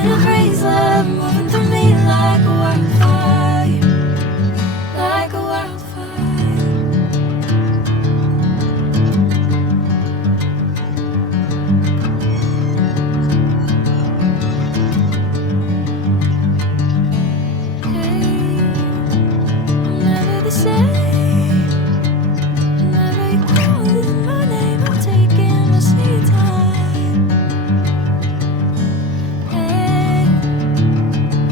in a craze, love moving through me like a wildfire, like a wildfire. Hey, I'm never the same. Whenever you calling my name, I'm taking my sweet time. Hey,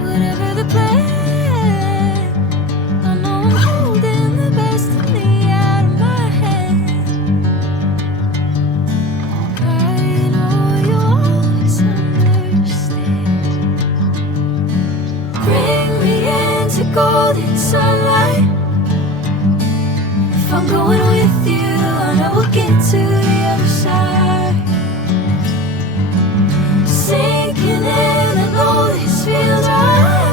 whatever the plan, I know I'm holding the best of me out of my hand. I know you'll always understand. Bring me into golden sunlight. If I'm going with you, I know we'll get to the other side. Sinking in, I know this feels right.